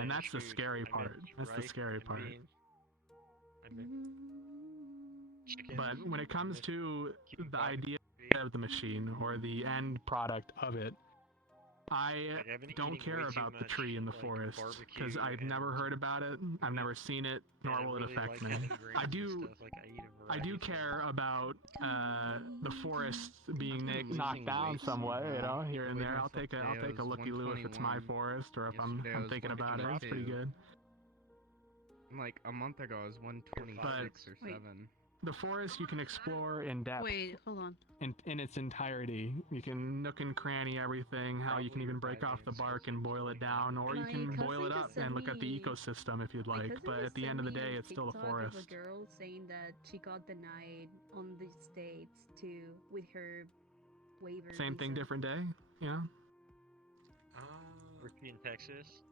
and that's the scary part. That's the scary part. But when it comes to the idea of the machine or the end product of it, I don't care about the tree in the forest because I've never heard about it. I've never seen it, nor will it affect me. I do care about the forest being knocked down some way, you know, here and there. I'll take a looky-loo if it's my forest or if I'm thinking about it. It's pretty good. Like a month ago, it was 126 or 7. The forest you can explore in depth. Wait, hold on. In its entirety. You can nook and cranny everything, how you can even break off the bark and boil it down, or you can boil it up and look at the ecosystem if you'd like, but at the end of the day, it's still a forest. Of a girl saying that she got denied on the States too with her waiver. Same thing, different day, you know? Ricky in Texas?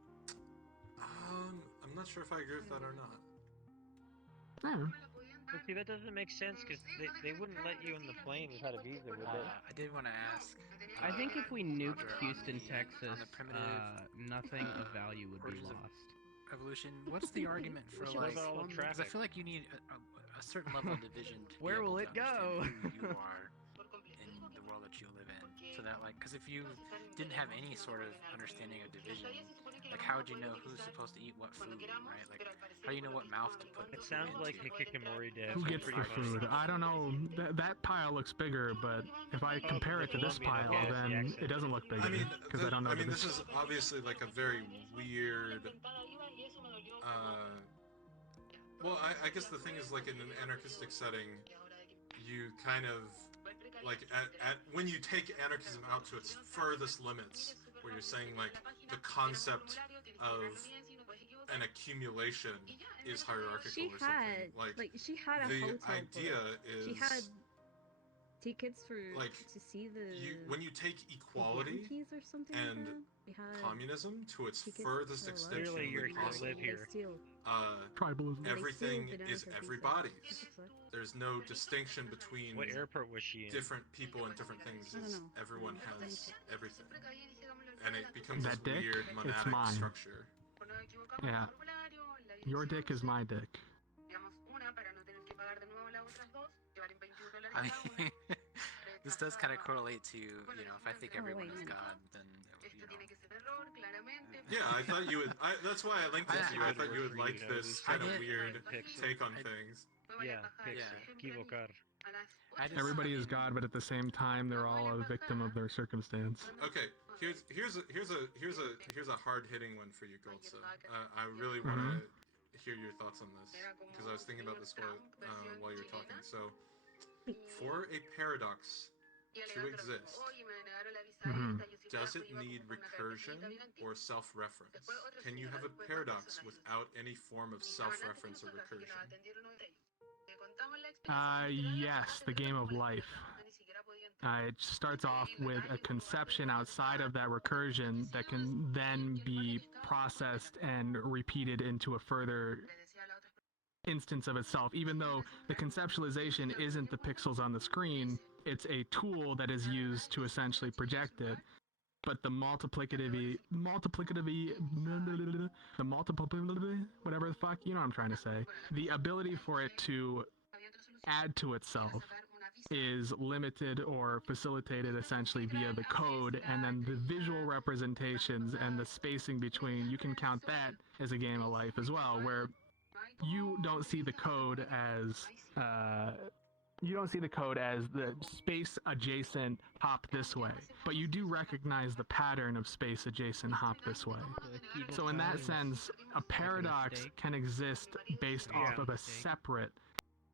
I'm not sure if I agree with that or not. Yeah. But see, that doesn't make sense because they wouldn't let you on the plane without a visa, would they? I did want to ask. I think if we nuked Houston, Texas, nothing of value would be lost. Evolution. What's the argument for like? Because I feel like you need a certain level of division. To Where will it go? Who you are in the world that you live in, so that like, because if you didn't have any sort of understanding of division, like how would you know who's supposed to eat what food, right? Like, how do you know what mouth to put? It sounds like Hikikomori did. Who gets the food? I don't know. That pile looks bigger, but if I compare it to this pile, then it doesn't look bigger. Because I don't know. I mean, this is obviously like a very weird. Well, I guess the thing is, like, in an anarchistic setting, you kind of like when you take anarchism out to its furthest limits, where you're saying like the concept of an accumulation is hierarchical or something. Like she had a hotel the idea is she had tickets for like to see the when you take equality or something and like communism to its furthest extension, clearly you live here. Tribalism. Everything is everybody's. There's no distinction between what airport was she in? Different people and different things. Everyone has everything, and it becomes that this dick, weird it's monadic mine. structure. Yeah. Your dick is my dick. I mean, this does kind of correlate to, you know, if I think everyone is God, then it would, Yeah, I thought you would. That's why I linked it to you. I thought you would like this kind of weird take on things. Yeah, equivocar. Everybody is God, but at the same time, they're all a victim of their circumstance. Okay, here's a hard hitting one for you, Goldsa. I really want to hear your thoughts on this because I was thinking about this while you were talking. So, for a paradox to exist, does it need recursion or self-reference? Can you have a paradox without any form of self-reference or recursion? Yes, the game of life. It starts off with a conception outside of that recursion that can then be processed and repeated into a further instance of itself. Even though the conceptualization isn't the pixels on the screen, it's a tool that is used to essentially project it. But the multiplicativity, whatever the fuck, you know what I'm trying to say. The ability for it to add to itself is limited or facilitated essentially via the code, and then the visual representations and the spacing between, you can count that as a game of life as well, where you don't see the code as the space adjacent hop this way, but you do recognize the pattern of space adjacent hop this way. So in that sense, a paradox can exist based off of a separate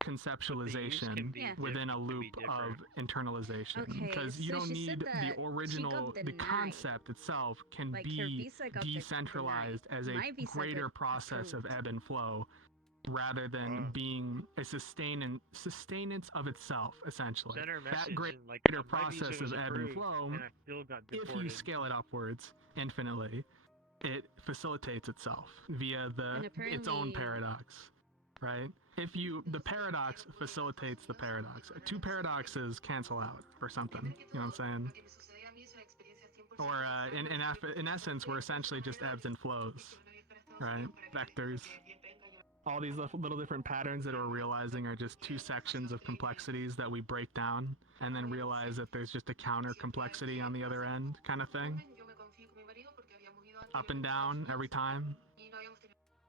conceptualization within a loop of internalization, because you don't need the original, the concept itself can be decentralized as a greater process of ebb and flow rather than being a sustenance of itself, essentially. That greater process of ebb and flow, if you scale it upwards infinitely, it facilitates itself via its own paradox, right? The paradox facilitates the paradox. Two paradoxes cancel out or something, you know what I'm saying? Or in essence, we're essentially just ebbs and flows. right? Vectors. All these little different patterns that we're realizing are just two sections of complexities that we break down and then realize that there's just a counter complexity on the other end kind of thing. Up and down every time.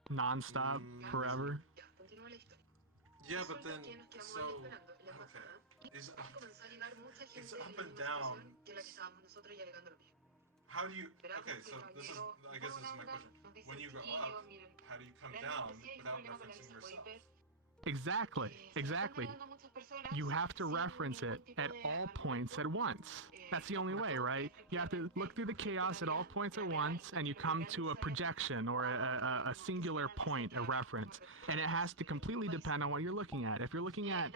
Non-stop, forever. Yeah, but then, so, okay. Is up and down. How do you, okay, so this is, I guess this is my question. When you go up, how do you come down without referencing yourself? Exactly. You have to reference it at all points at once. That's the only way, right? You have to look through the chaos at all points at once, and you come to a projection or a singular point of reference. And it has to completely depend on what you're looking at. If you're looking at,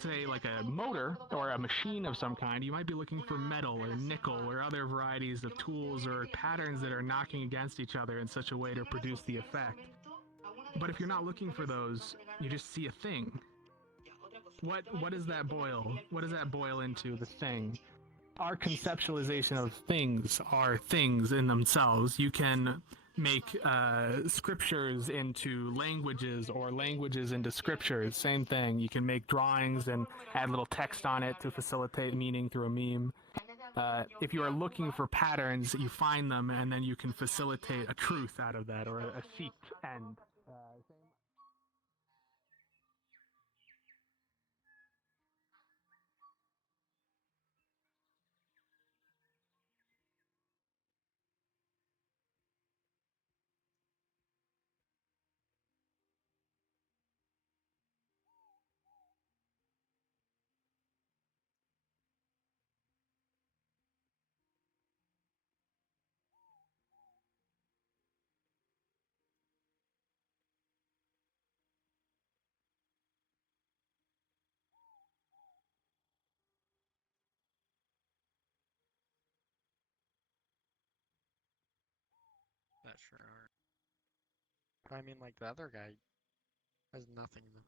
say, like a motor or a machine of some kind, you might be looking for metal or nickel or other varieties of tools or patterns that are knocking against each other in such a way to produce the effect. But if you're not looking for those, you just see a thing. What does that boil? What does that boil into? The thing. Our conceptualization of things are things in themselves. You can make scriptures into languages or languages into scriptures. Same thing. You can make drawings and add little text on it to facilitate meaning through a meme. If you are looking for patterns, you find them, and then you can facilitate a truth out of that or a seeked end. That sure are. I mean, like the other guy has nothing in the